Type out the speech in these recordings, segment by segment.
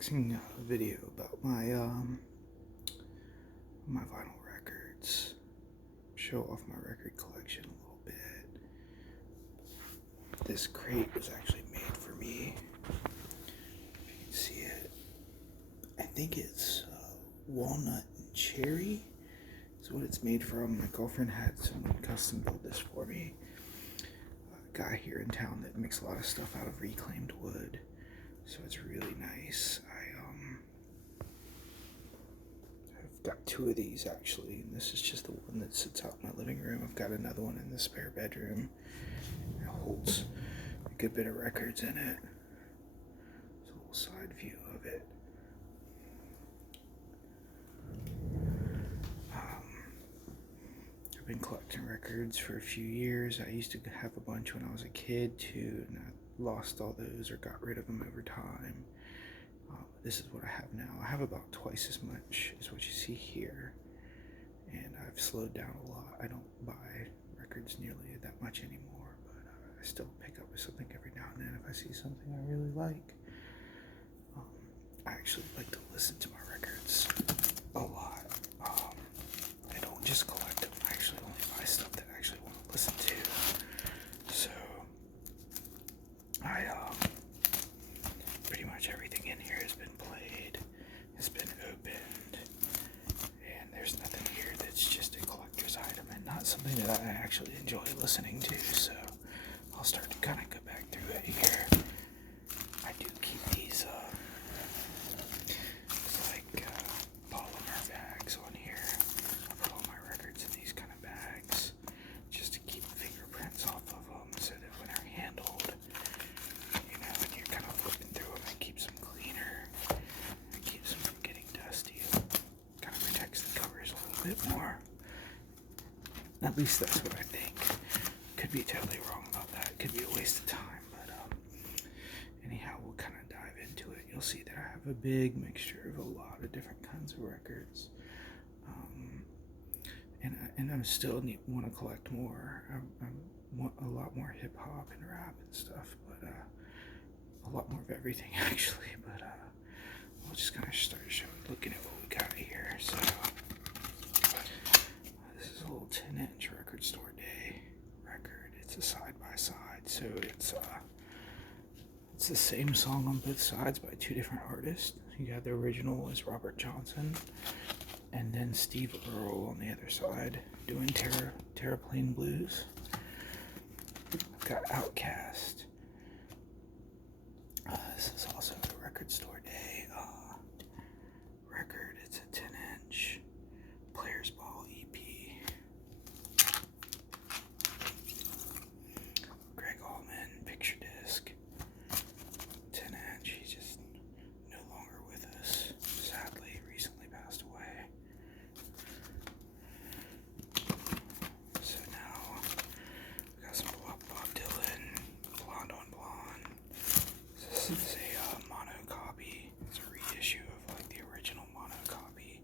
unboxing video about my vinyl records. Show off my record collection a little bit. This crate was actually made for me. If you can see it, I think it's walnut and cherry is what it's made from. My girlfriend had someone custom build this for me. A guy here in town that makes a lot of stuff out of reclaimed wood. So it's really nice. I've got two of these actually, and this is just the one that sits out in my living room. I've got another one in the spare bedroom. It holds a good bit of records in it. There's a little side view of it. I've been collecting records for a few years. I used to have a bunch when I was a kid too, and I lost all those or got rid of them over time. This is what I have now. I have about twice as much as what you see here, and I've slowed down a lot. I don't buy records nearly that much anymore, but I still pick up something every now and then if I see something I really like. I actually like to listen to my records a lot. I don't just collect them. I actually only buy stuff that I actually want to listen to. So pretty much everything in here has been played, has been opened, and there's nothing here that's just a collector's item and not something that I actually enjoy listening to. So I'll start to kind of go back through it here. I do keep these polymer bags on here. I put all my records in these kind of bags just to keep fingerprints off of them, so that when they're handled, and you're kind of flipping through them, it keeps them cleaner. It keeps them from getting dusty. Kind of protects the covers a little bit more. At least that's what I think. Could be totally wrong about that. Could be a waste of time, but anyhow, we'll kind of dive into it. You'll see that I have a big mixture of a lot of different kinds of records. And I still want to collect more. I want a lot more hip hop and rap and stuff, but a lot more of everything actually. But we'll just kind of start looking at what we got here. So this is a little 10-inch Record Store Day record. It's a side by side, so it's the same song on both sides by two different artists. You got the original is Robert Johnson, and then Steve Earle on the other side doing Terraplane Blues. I've got Outkast. This is also a Record Store Day record. It's a 10-inch Players Ball EP. Greg Allman picture disc. 10-inch. He's just no longer with us. Sadly, recently passed away. So now we got some Bob Dylan, Blonde on Blonde. This is a mono copy. It's a reissue of like the original mono copy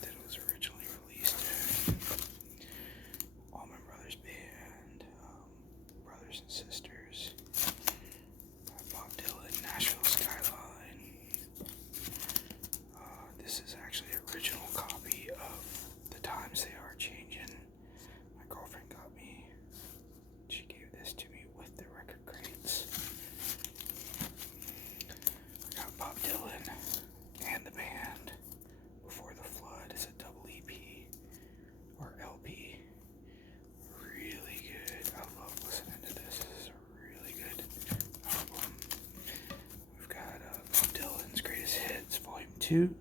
that it was originally released in. Allman Brothers Band, Brothers and Sisters. Bob Dylan, Nashville Skyline. This is actually an original copy of The Times They Are Changing. My girlfriend got me. She gave this to me with the record crates. I got Bob Dylan and the Band Before the Flood. Is a double EP or LP. Really good. I love listening to this. This is a really good album. We've got Bob Dylan's Greatest Hits, Volume 2.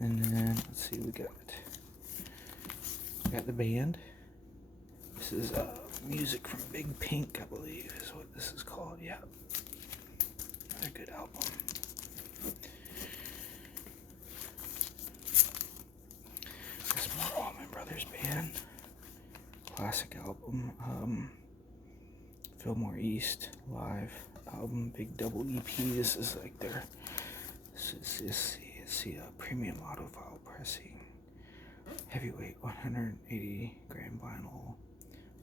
And then, let's see, we got the Band. This is music from Big Pink, I believe, is what this is called. Yeah. Another good album. There's more Allman Brothers Band. Classic album. Fillmore East live album, big double EP. This is like their premium autofile pressing, heavyweight 180 gram vinyl,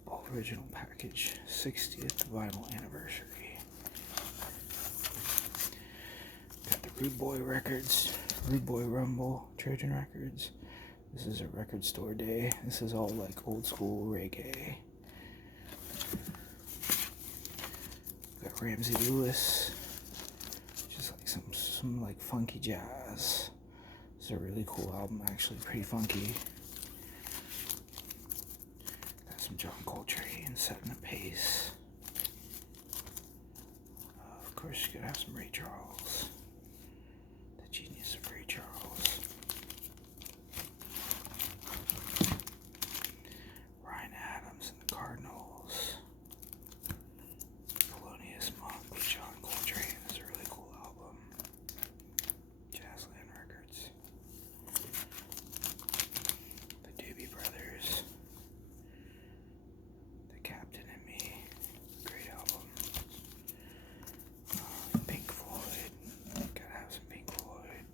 all original package, 60th vinyl anniversary. Rude Boy Records, Rude Boy Rumble, Trojan Records. This is a record store day. This is all like old school reggae. Got Ramsey Lewis, just like some like funky jazz. It's a really cool album, actually, pretty funky. Got some John Coltrane setting the pace. Of course, you gotta have some Ray Charles, the genius of Ray Charles. Ryan Adams and the Cardinals. Thelonious Monk with John Coltrane is a really cool album. Jazzland Records. The Doobie Brothers. The Captain and Me. Great album. Pink Floyd. Gotta have some Pink Floyd.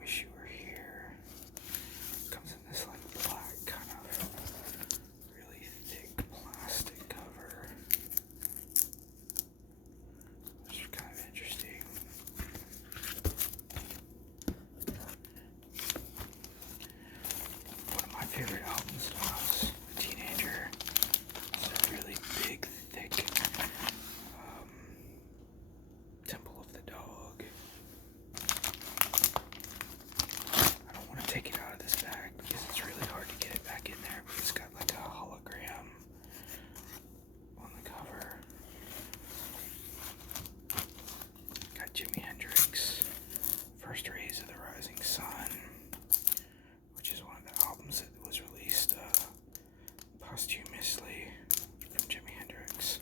Wish You Were Here. Comes in this like black kind of really thick plastic cover. Which is kind of interesting. One of my favorite albums when I was a teenager is a really big, thick Temple of the Dog. I don't want to take it out of this bag because it's really hard to get it back in there, but it's got like a hologram on the cover. Got Jimi Hendrix, First Rays of the Rising Sun, which is one of the albums that was released posthumously from Jimi Hendrix,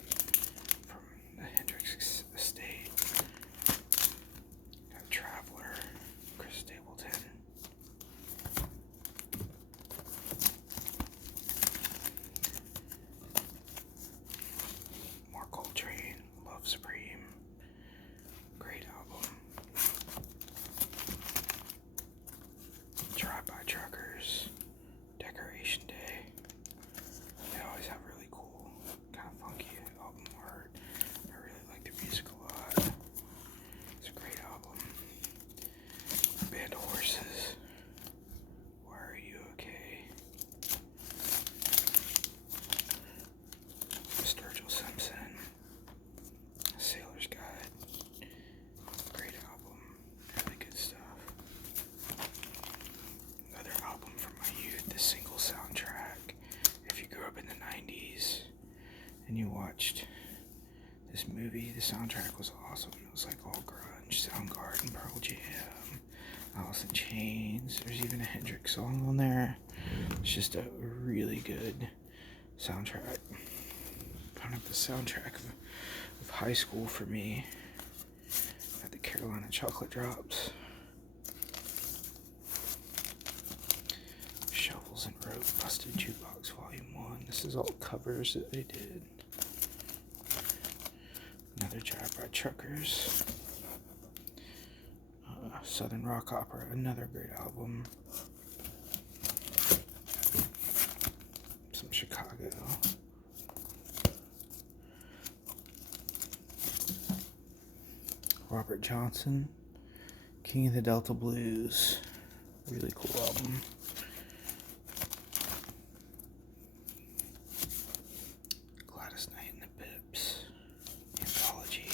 from the Hendrix estate. Got Traveler, Chris Stapleton. More Coltrane, Love Supreme. Great album. Drive-By Truckers, Decoration Day. They always have really cool, kind of funky album art. I really like the music a lot. It's a great album. Band of Horses. Why Are You Okay? Sturgill Simpson. Sailor's Guide. Great album. Really good stuff. Another album from my youth, the Single Soundtrack. If you grew up in the 90s and you watched this movie, the soundtrack was awesome. It was like all grunge, Soundgarden, Pearl Jam, Alice in Chains. There's even a Hendrix song on there. It's just a really good soundtrack. Kind of the soundtrack of high school for me. Got the Carolina Chocolate Drops. Shovels and Rope, Busted Jukebox Volume 1. This is all covers that they did. Another Drive-By Truckers. Southern Rock Opera, another great album. Some Chicago. Robert Johnson, King of the Delta Blues. Really cool album. Gladys Knight and the Pips. Anthology.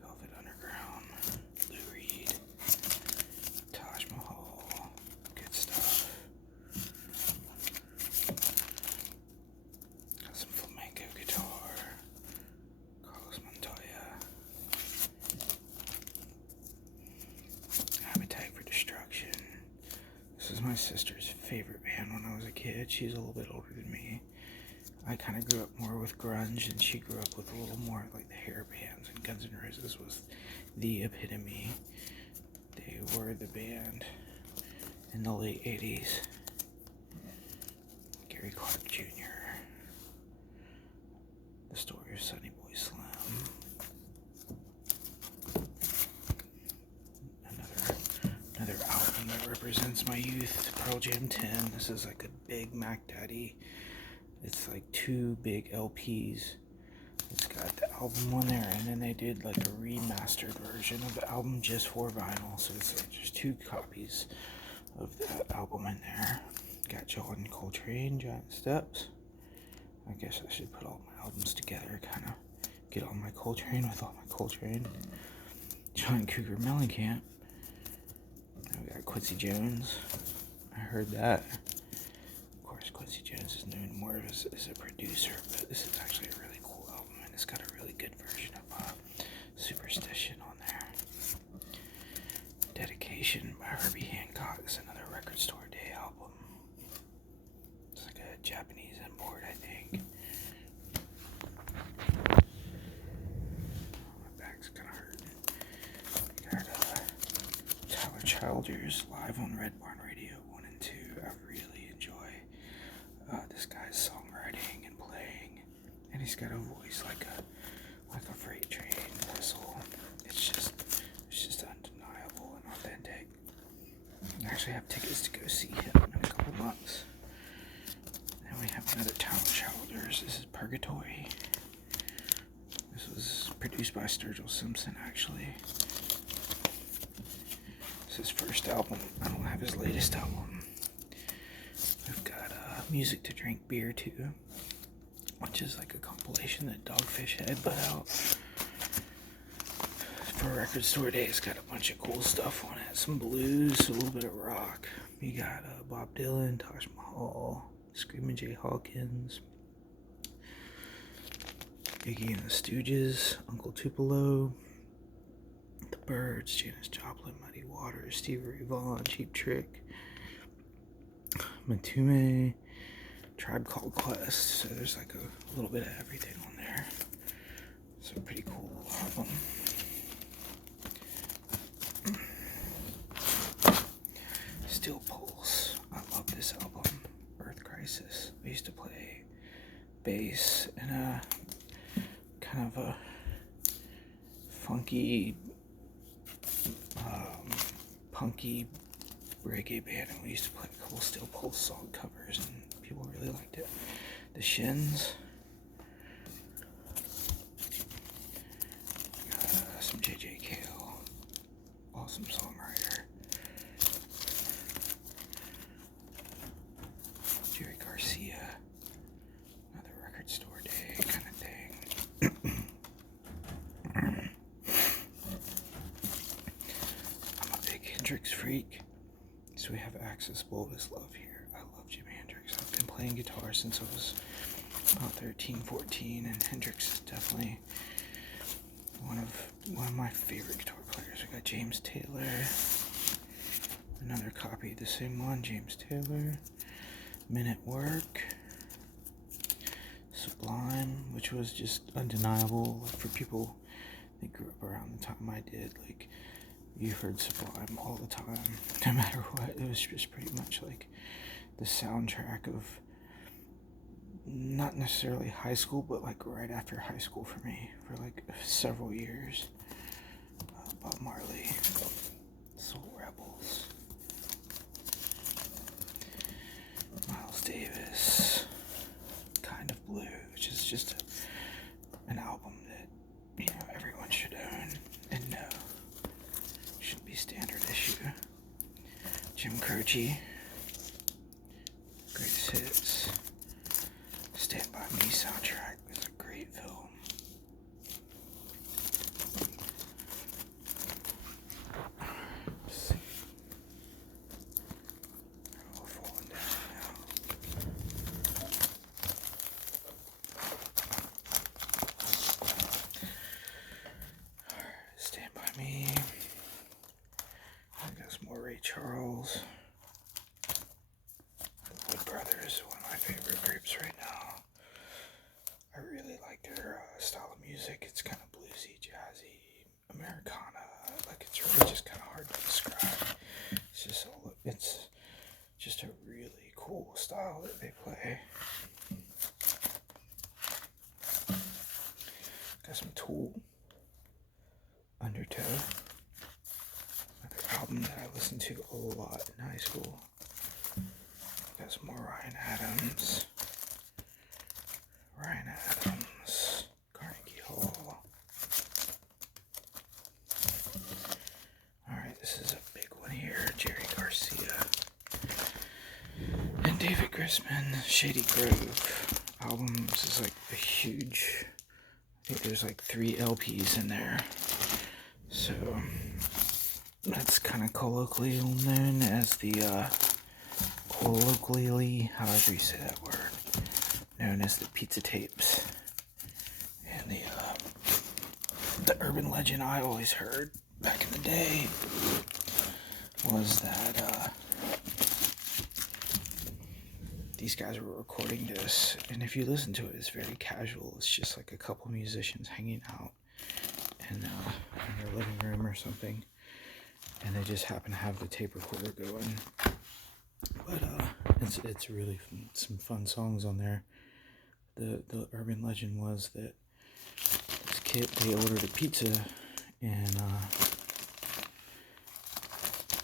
Velvet Underground. Lou Reed. Taj Mahal. Good stuff. Got some flamenco guitar. Carlos Montoya. Appetite for Destruction. This is my sister's favorite band when I was a kid. She's a little bit older than me. I kind of grew up more with grunge, and she grew up with a little more like the hair bands, and Guns N' Roses was the epitome. They were the band in the late 80s. Gary Clark Jr. The Story of Sonny Boy Slim. Another album that represents my youth, Pearl Jam 10. This is like a big Mac Daddy It's like 2 big LPs. It's got the album on there, and then they did like a remastered version of the album just for vinyl. So it's like there's 2 copies of the album in there. Got John Coltrane, Giant Steps. I guess I should put all my albums together, kind of get all my Coltrane with all my Coltrane. John Cougar Mellencamp. We got Quincy Jones. I heard that. Of course, Quincy Jones is known more as a producer, but this is actually a really cool album, and it's got a really good version of Superstition on there. Dedication by Herbie Hancock is another Record Store Day album. It's like a Japanese import, I think. My back's kind of hurting. Got Tyler Childers live on Red Barn Radio 1 and 2. I really enjoy this guy's songwriting and playing, and he's got a voice like a freight train whistle. It's just undeniable and authentic. I actually have tickets to go see him in a couple months. And we have another Tyler Childers. This is Purgatory. This was produced by Sturgill Simpson, actually. This is his first album. I don't have his latest album. We've got Music to Drink Beer To, which is like a compilation that Dogfish had put out for Record Store Day. It's got a bunch of cool stuff on it. Some blues, a little bit of rock. You got Bob Dylan, Taj Mahal, Screamin' Jay Hawkins, Iggy and the Stooges, Uncle Tupelo, The Byrds, Janis Joplin, Muddy Waters, Stevie Ray Vaughan, Cheap Trick, Matume, Tribe Called Quest. So there's like a little bit of everything on there. It's a pretty cool album. Steel Pulse. I love this album. Earth Crisis. I used to play bass in a kind of a funky, punky reggae band, and we used to play a couple Steel Pulse song covers, and people really liked it. The Shins. Some J.J. Cale. Awesome songwriter. Jerry Garcia. Another Record Store Day kind of thing. I'm a big Hendrix freak. So we have Access Bold as Love here. I love Jimi Hendrix. I've been playing guitar since I was about 13, 14, and Hendrix is definitely one of my favorite guitar players. We got James Taylor. Another copy of the same one, James Taylor. Men at Work. Sublime, which was just undeniable, like, for people that grew up around the time I did. Like, you heard Sublime all the time, no matter what. It was just pretty much like the soundtrack of not necessarily high school, but like right after high school for me, for like several years. Bob Marley, Soul Rebels, Miles Davis, Kind of Blue, which is just an album that, you know, everyone should own and know. Should be standard issue. Jim Croce, Greatest Hits. Stand By Me soundtrack was a great film. Let's see. They're all falling down now. Alright, Stand By Me. I got some more Ray Charles. The Wood Brothers, one of my favorite groups right now. I really like their style of music. It's kind of bluesy, jazzy, Americana. Like, it's really just kind of hard to describe. It's just a really cool style that they play. Got some Tool, Undertow. Another album that I listened to a lot in high school. Got some more Ryan Adams. Ryan Adams, Carnegie Hall. Alright, this is a big one here. Jerry Garcia and David Grisman, Shady Grove album. This is like a huge, I think there's like 3 LPs in there. So that's kind of colloquially known as the, colloquially, however you say that word, known as the pizza tapes. And the urban legend I always heard back in the day was that these guys were recording this, and if you listen to it, it's very casual. It's just like a couple musicians hanging out in their living room or something, and they just happen to have the tape recorder going. But it's really some fun songs on there. The urban legend was that this kid, they ordered a pizza, and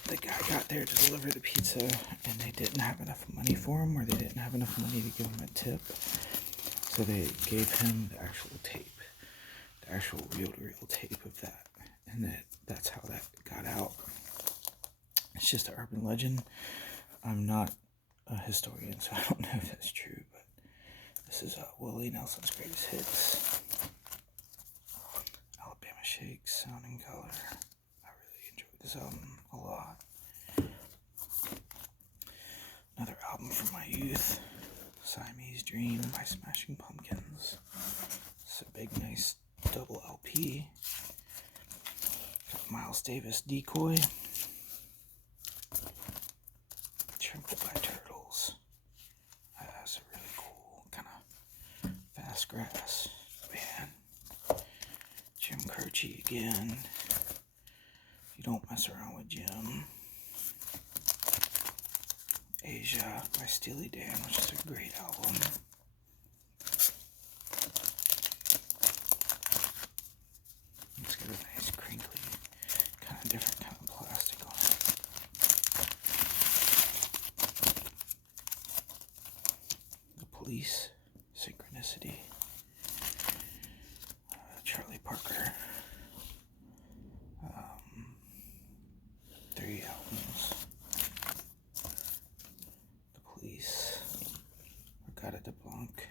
the guy got there to deliver the pizza, and they didn't have enough money for him, or they didn't have enough money to give him a tip, so they gave him the actual tape, the actual reel-to-reel tape of that, and that's how that got out. It's just an urban legend. I'm not a historian, so I don't know if that's true, but this is Willie Nelson's greatest hits. Alabama Shakes, Sound and Color. I really enjoyed this album a lot. Another album from my youth, Siamese Dream by Smashing Pumpkins. It's a big, nice double LP. Got Miles Davis, Decoy. Trampled by Turtles. That's a really cool kind of fast grass band. Jim Croce again. You don't mess around with Jim. Asia by Steely Dan, which is a great album. It's got a nice crinkly, kind of different kind of plastic on it. The Police, Synchronicity. Charlie Parker. 3 albums. The Police. Regatta de Blanc.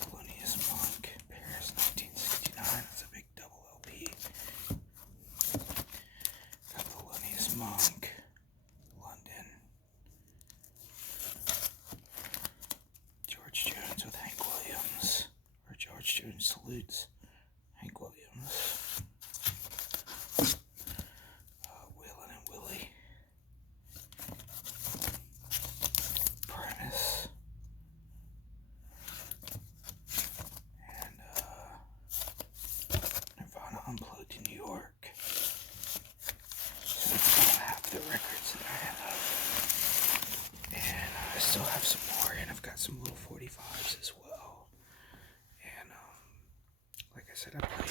Thelonious Monk. Paris 1969. That's a big double LP. Got Thelonious Monk. London. George Jones with Hank Williams. Or George Jones Salutes Hank Williams. Waylon and Willie. Primus. And Nirvana Unplugged in New York. So that's about half the records that I have. And I still have some more, and I've got some little 45s as well. And like I said, I play